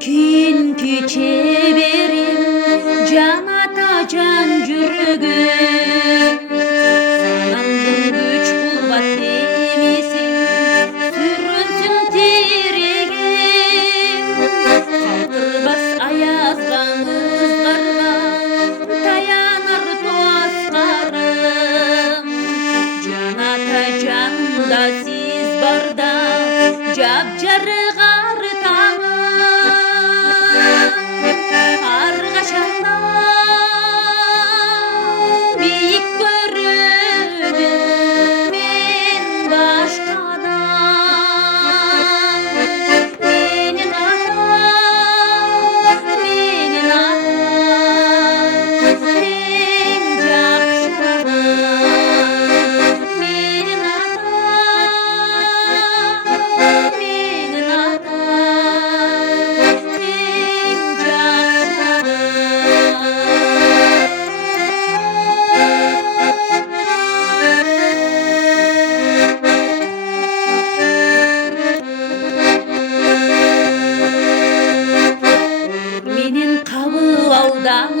Kinki çevirim can atacan жүрегім Sanamdın güç kuvvet demisin Sürünsün terегім Kалтырбас аязған ызғарға Таянар туасқарым Жан атажанда сіз барда Жап жарығар таңым Арғашанда биік көрінем мен башқадан Менің атам, менің атам Ең жақсы менің атам, менің атам Ең жақсы менен қабыл аудан